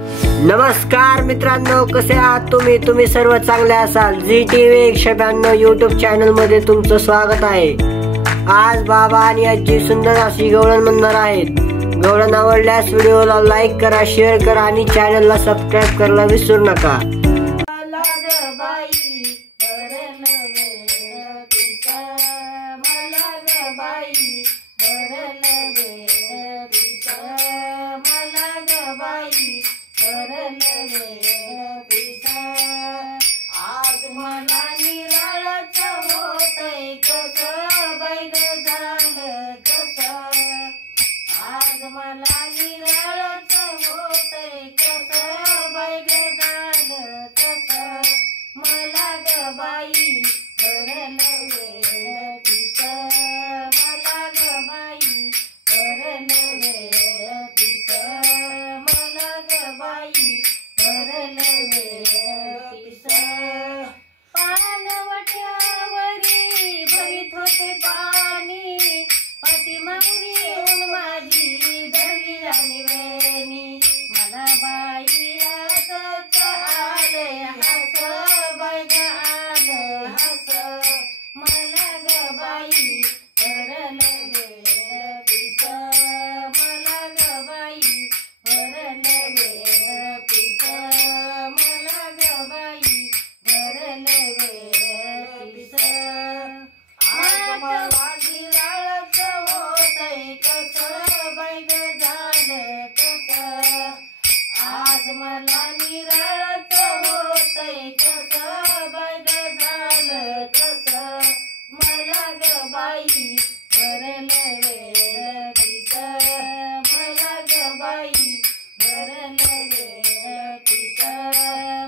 नमस्कार मित्रांनो, कसे आहात तुम्ही सर्व चांगले असाल। जी टीव्ही 192 YouTube चॅनल मध्ये तुमचं स्वागत आहे। आज बाबा आणि आजी सुंदर अशी गवळण म्हणणार आहेत। गवळण आवडल्यास व्हिडिओला लाईक करा, शेअर करा आणि चॅनलला सबस्क्राइब करायला विसरू नका। आज मला निराळच होतंय कसं बाई ग झालं कसं। आज मला निराळच होतंय कसं बाई ग झालं कसं। मला ग बाई भरलं वेळ पिस, मला ग बाई भरलं वेळ पिस, मला ग बाई भरलं वेळ पिस। पानवट्यावरी भरीत होते पाणी, पाठीमागून येऊन माझी धरली आणि वेणी। मला बाई हसत आलंय हस बाई ग आलं हस, मला ग बाई भरलं वेळ पिस, मला ग बाई भरलं वेळ पिस, मला ग बाई भरलं वेळ पिस। आज मला निराळच होतंय कसं बाई ग झालं कसं। आज मला निराळच होतंय कसं बाई ग झालं कसं। मला ग बाई भरलं वेळ पिस, मला ग बाई भरलं वेळ पिस,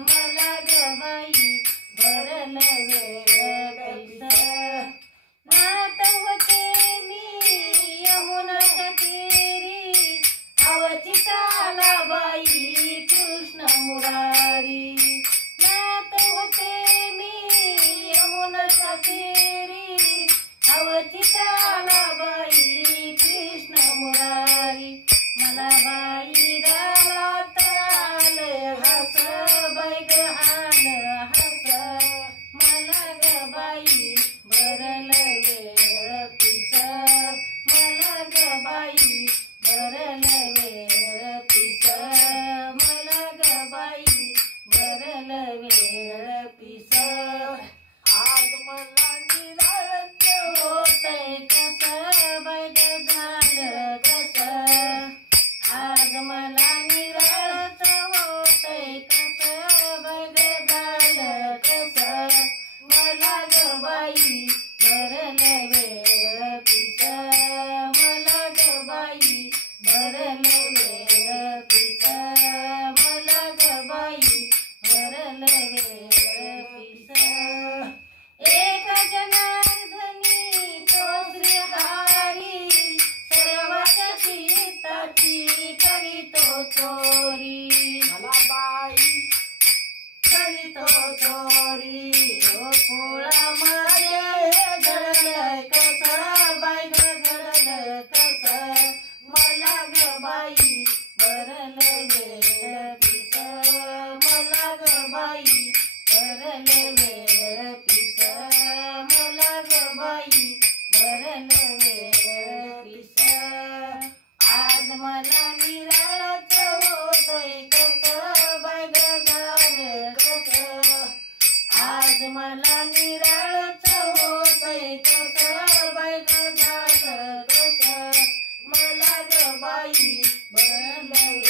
मला ग बाई भरलं वेळ पिस। नात होते मी यमुनाच्या तीरी, आवची काला बाई कृष्ण मुरारी। नात होते मी यमुनाच्या तीरी, आवची काला बाई कृष्ण मुरारी। मला बाई गालात आलं हस बाई ग आलं हस, मला ग बाई भरलं वेळ पिस, मला ग बाई भरलं वेळ पिस, मला ग बाई भरलं वेळ पिस। आज मला निराळच होतंय कसं बाई ग झालं कसं। आज मला निराळच होतंय कसं बाई ग झालं कसं। मला ग बाई भरलं वेळ पिस, मला ग बाई भरलं वेळ पिस, मला ग बाई भरलं वेळ पिस। एक जनार्दनी तो श्रीहरी, सर्वाच्या सीताची करीतो चोरी। मला बाई करीतो चोरी, गोकुळामध्ये घडलं कसं बाई ग घडलं कसं। मला ग बाई भरलं वेळ पिस, मला ग बाई भरलं वेळ पिस, मला ग बाई भरलं वेळ पिस। आज मला निराळच होतंय कसं बाई ग झालं कसं। आज मला निराळच होतंय कसं बाई ग झालं कसं। मला ग बाई भरलं